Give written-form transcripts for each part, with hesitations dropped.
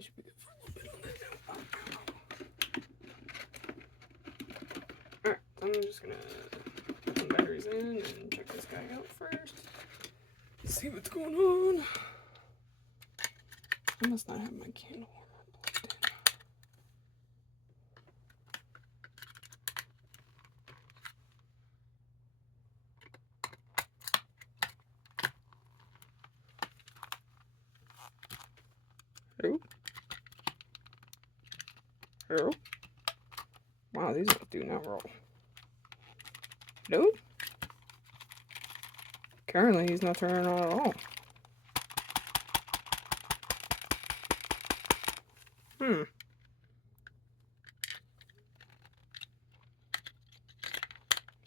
We should be good for a little bit on that now. Alright, so I'm just gonna put some batteries in and check this guy out first. See what's going on. I must not have my candle warmer plugged in. Hello? Hello? Wow, these ones do not roll. Hello? Currently, he's not turning on at all.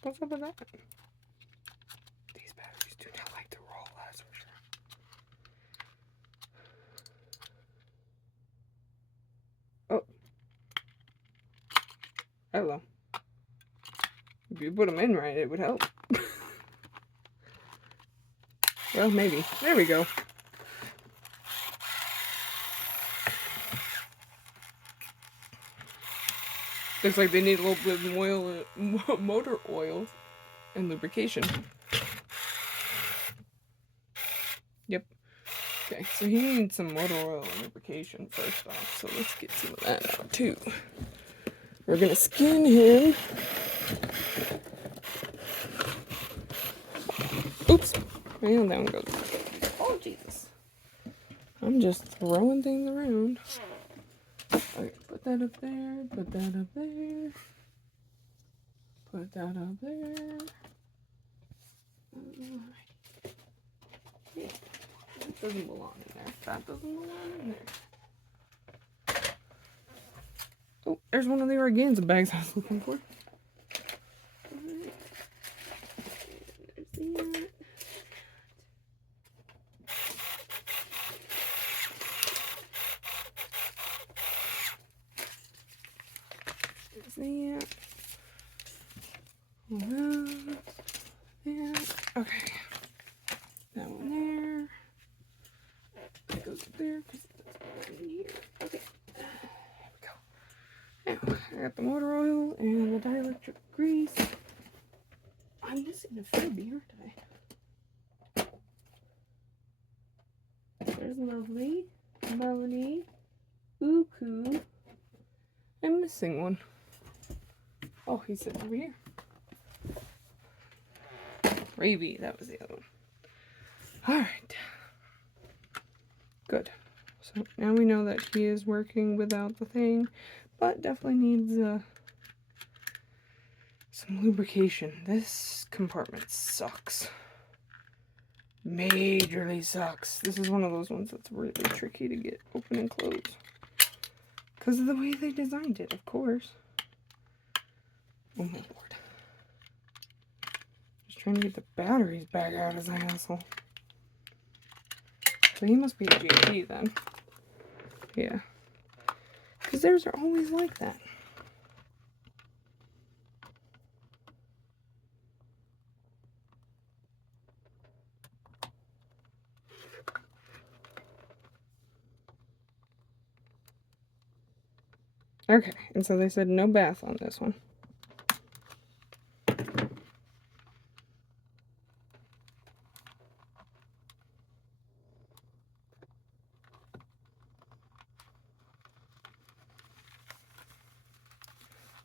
What's up with that? These batteries do not like to roll, that's for sure. Oh. Hello. If you put them in right, it would help. Well, maybe. There we go. Looks like they need a little bit of oil, motor oil and lubrication. Yep. Okay, so he needs some motor oil and lubrication first off, so let's get some of that out too. We're gonna skin him. Oops. And that one goes. Oh, Jesus. I'm just throwing things around. Okay, put that up there, put that up there. Put that up there. Yeah, that doesn't belong in there. That doesn't belong in there. Oh, there's one of the organza bags I was looking for. Alright. There's that. There's that. That. Okay. That one there. That goes up there because that's in here. Okay. There we go. Now, I got the motor oil and the dielectric grease. I'm missing a Furby, aren't I? There's Lovely, Melanie, Uku. I'm missing one. Oh, he's sitting over here. Raby, that was the other one. Alright. Good. So now we know that he is working without the thing, but definitely needs some lubrication. This compartment sucks. Majorly sucks. This is one of those ones that's really tricky to get open and close. Because of the way they designed it, of course. Oh my lord. Just trying to get the batteries back out of his asshole. So he must be a GP then. Yeah. Because theirs are always like that. Okay, and so they said no bath on this one.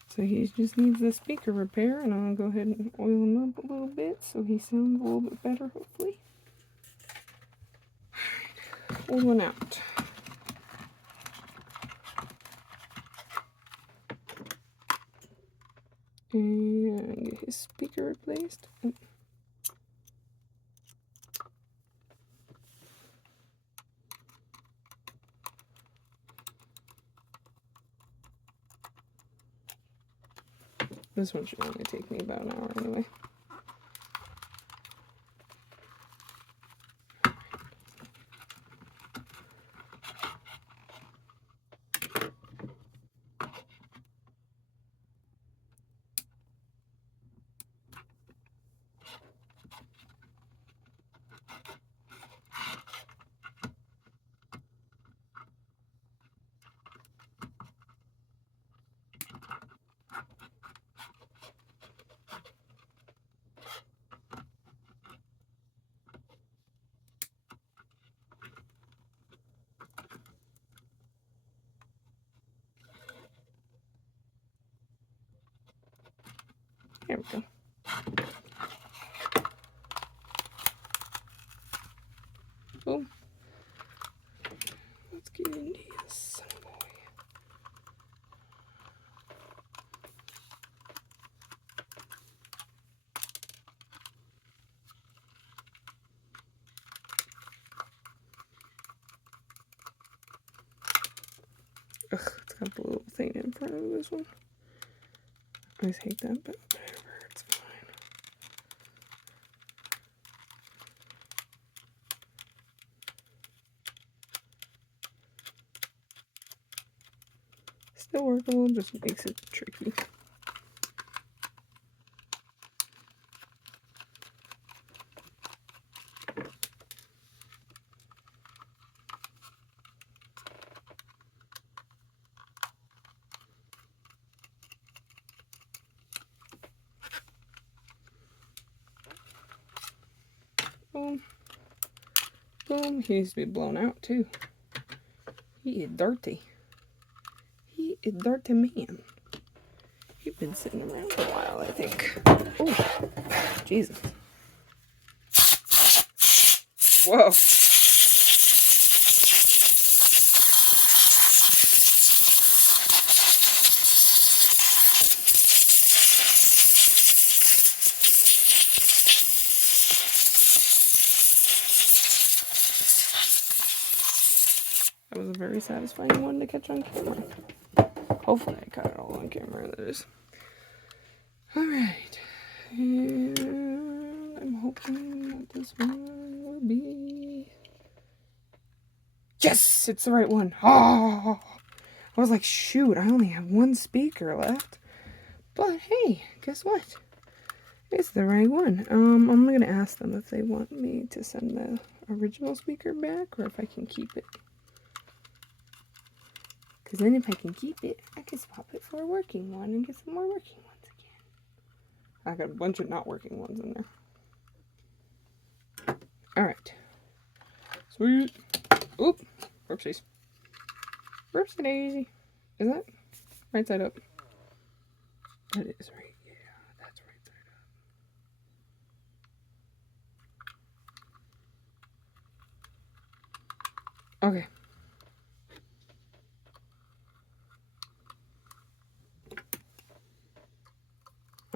So he just needs the speaker repair, and I'll go ahead and oil him up a little bit so he sounds a little bit better, hopefully. Alright, old one out. And get his speaker replaced. This one should only take me about an hour anyway. There we go. Boom. Let's get into this. Ugh, it's got the little thing in front of this one. I always hate that, but whatever, it's fine. Still workable, just makes it tricky. Boom. Boom. He needs to be blown out too. He is dirty. He is dirty man. He's been sitting around for a while, I think. Oh, Jesus. Whoa. That was a very satisfying one to catch on camera. Hopefully I caught it all on camera, that is. Alright. And I'm hoping that this one will be... Yes! It's the right one. Oh! I was like, shoot, I only have one speaker left. But hey, guess what? It's the right one. I'm going to ask them if they want me to send the original speaker back or if I can keep it. Because then if I can keep it, I can swap it for a working one and get some more working ones again. I got a bunch of not working ones in there. Alright. Sweet. Oop. Whoopsies. Whoopsie daisy. Is that right side up? That is right. Yeah, that's right side up. Okay.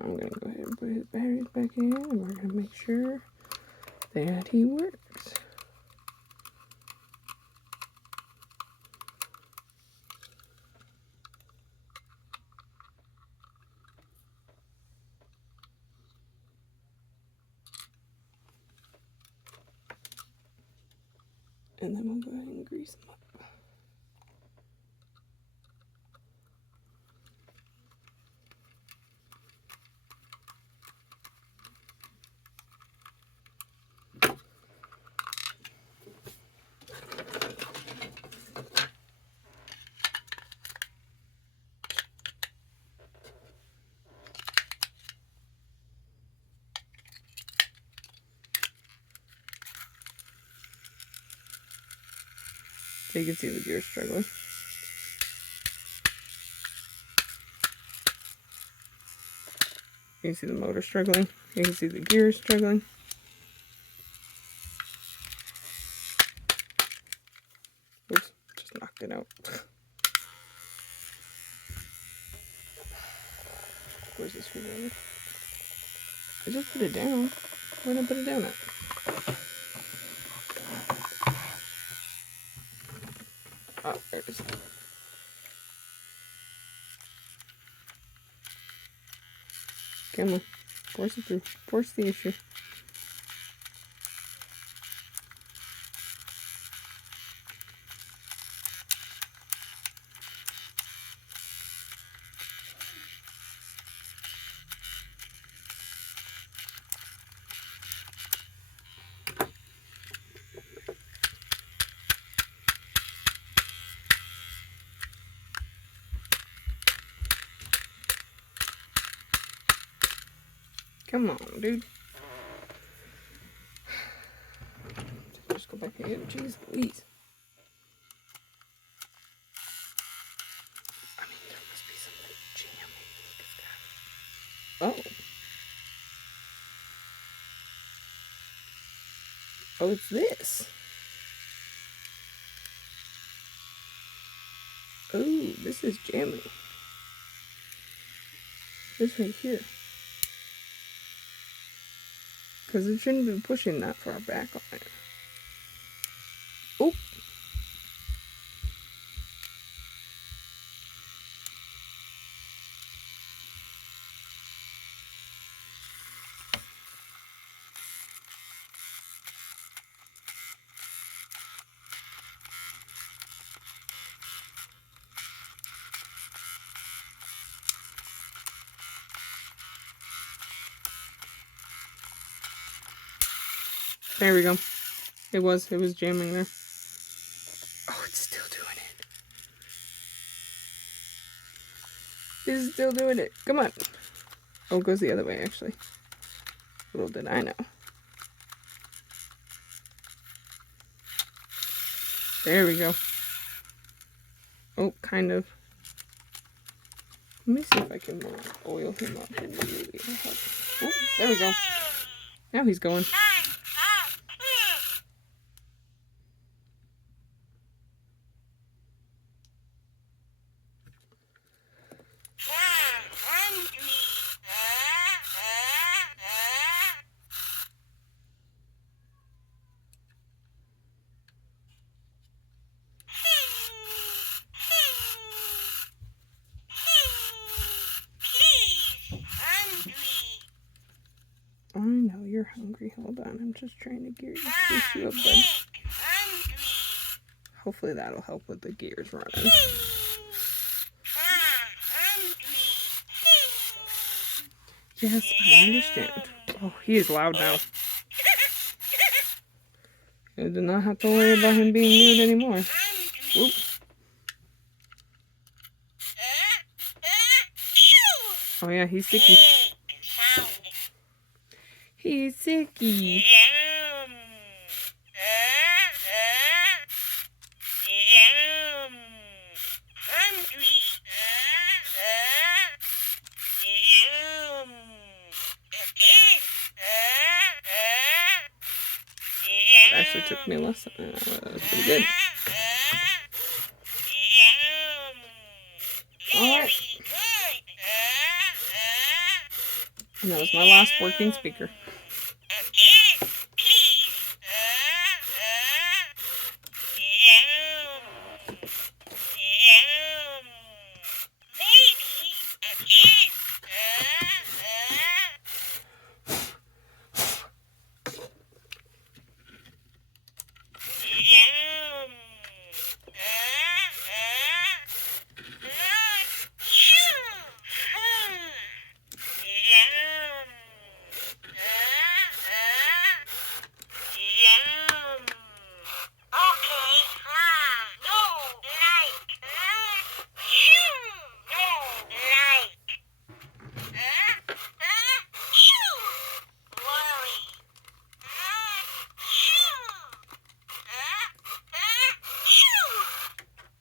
I'm going to go ahead and put his batteries back in, and we're going to make sure that he works. And then we'll go ahead and grease them up. So you can see the gears struggling. You can see the motor struggling. You can see the gears struggling. Oops, just knocked it out. Where's the screwdriver? I just put it down. Where did I put it down at? Oh, there it is. Come on. Force it through. Force the issue. Come on, dude. Just go back again. Jeez Louise. I mean, there must be something jamming. Oh. Oh, it's this. Oh, this is jamming. This right here. Because it shouldn't be pushing that far back on it. Oh. There we go. It was jamming there. Oh, it's still doing it. It's still doing it. Come on. Oh, it goes the other way, actually. Little did I know. There we go. Oh, kind of. Let me see if I can oil him up and maybe it'll help. Oh, there we go. Now he's going. I know you're hungry. Hold on, I'm just trying to gear you up, bud. Hopefully that'll help with the gears running. Yes, I understand. Oh, he is loud now. I do not have to worry about him being mute anymore. Whoop. Oh yeah, he's sticky. He's sicky. It actually took me less than that. That was pretty good. Alright. And that was my last working speaker.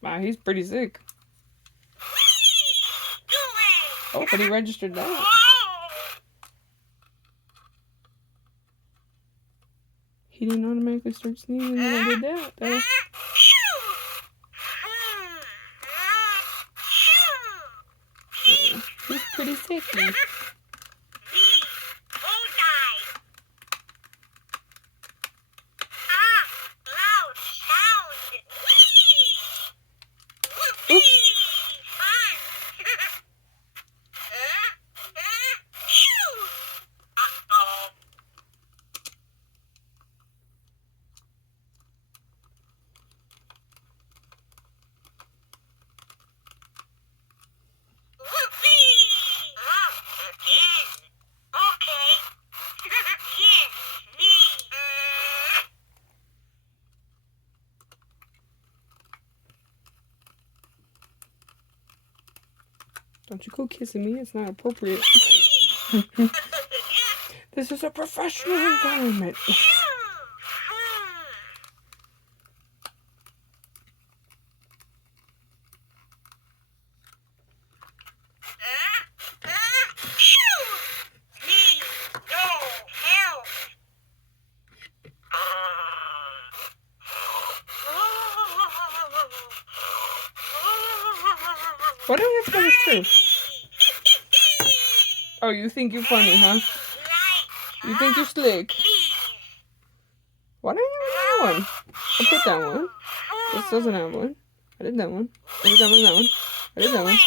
Wow, he's pretty sick. Oh, but he registered that. He didn't automatically start sneezing when I did that, though. He's pretty sicky. Don't you go kissing me, it's not appropriate. This is a professional environment. Why do you have to know it's true? Oh, you think you're funny, huh? You think you're slick? Why don't you have that one? I put that one. This doesn't have one. I did that one. I did that one, that one. I did that one.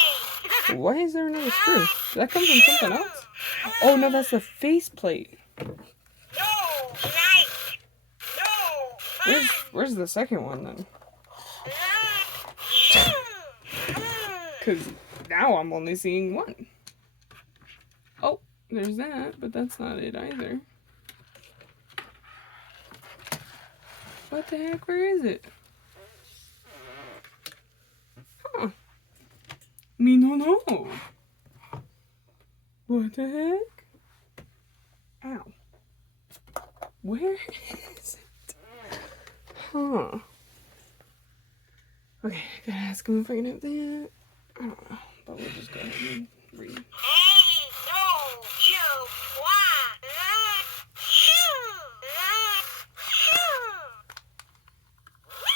Why is there another screw? Did that come from something else? Oh, no, that's the faceplate. Where's the second one, then? Because now I'm only seeing one. Oh, there's that, but that's not it either. What the heck? Where is it? Huh. Me no know. What the heck? Ow. Where is it? Huh. Okay, I gotta ask him if I can have that. I don't know, but we'll just go ahead and read.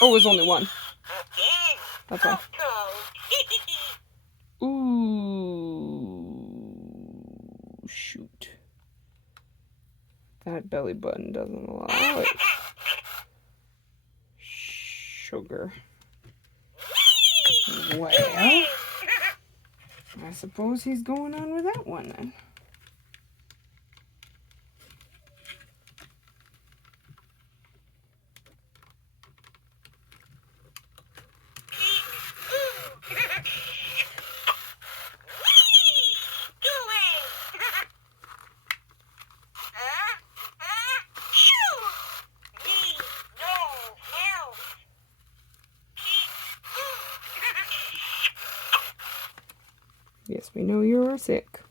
Oh, it was only one. That's all. Ooh, shoot. That belly button doesn't allow it. Sugar. Well, I suppose he's going on with that one then. Yes, we know you're sick.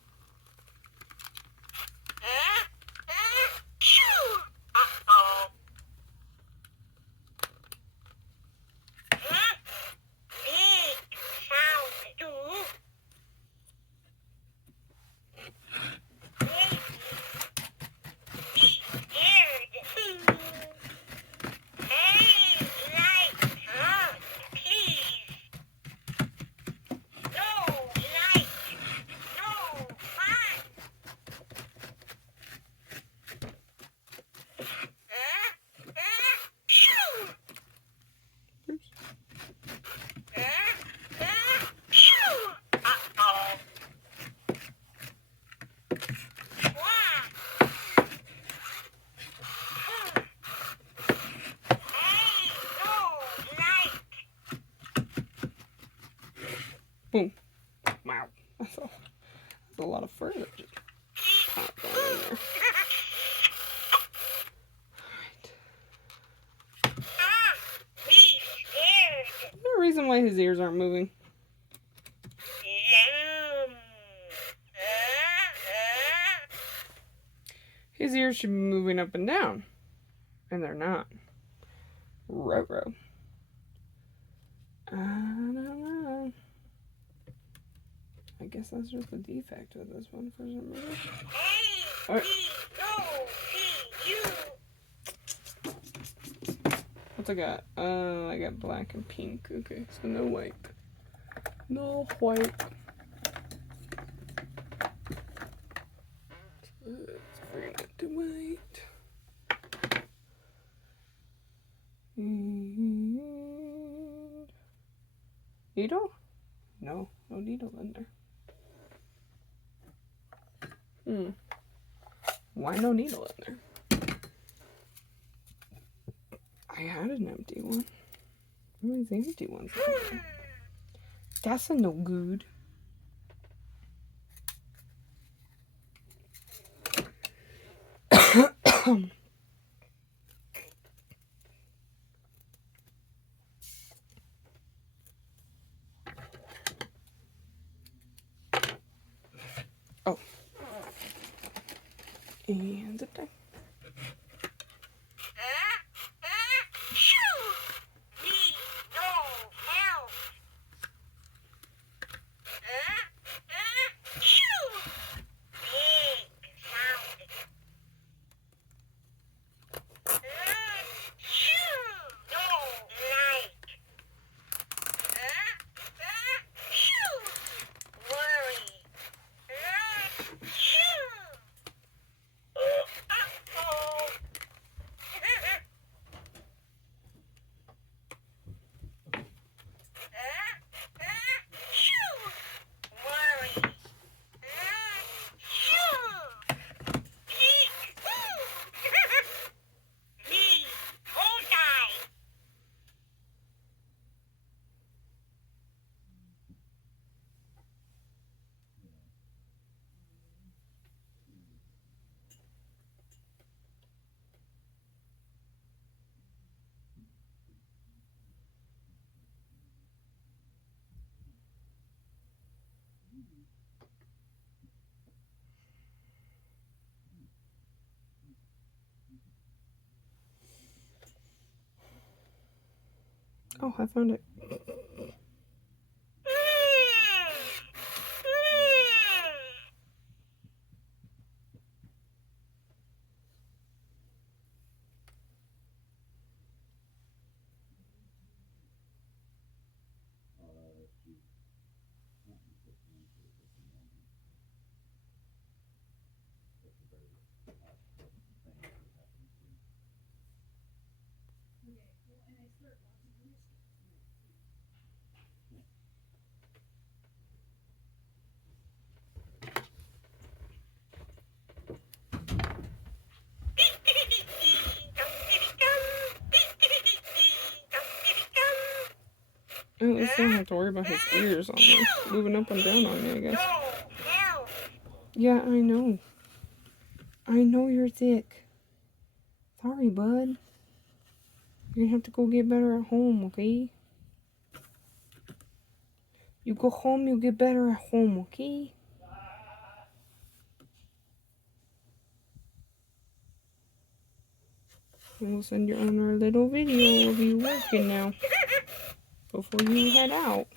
Boom. Wow. That's a lot of fur that just popped down in there. Alright. Is there a reason why his ears aren't moving? His ears should be moving up and down. And they're not. Ruh-roh. I don't know. I guess that's just the defect of this one for some reason. Right. What's I got? I got black and pink. Okay, so no white. No white. Let's bring it to white. Needle? No needle in there. Why no needle in there? I had an empty one. Where are these empty ones? That's a no good. Oh. And zip tie. Oh, I found it. At least I don't have to worry about his ears on me, moving up and down on me, I guess. Yeah, I know. I know you're sick. Sorry, bud. You're gonna have to go get better at home, okay? You go home, you'll get better at home, okay? And we'll send you on our little video of you working now. Before you head out.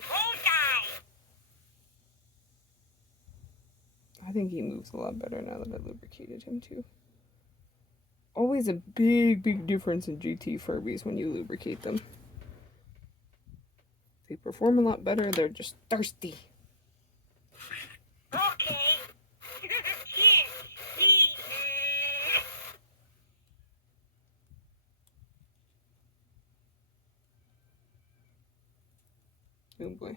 I think he moves a lot better now that I lubricated him too. Always a big difference in GT Furbies when you lubricate them. They perform a lot better, they're just thirsty. Okay. Oh boy.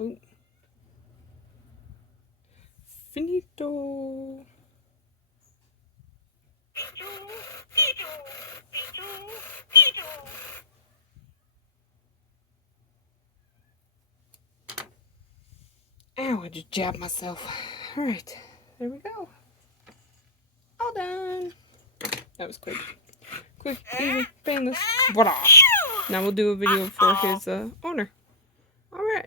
Oh. Finito. Ow, I just jabbed myself. Alright, there we go. All done. That was quick. Quick, easy, painless. Voila. Now we'll do a video for his owner. Alright.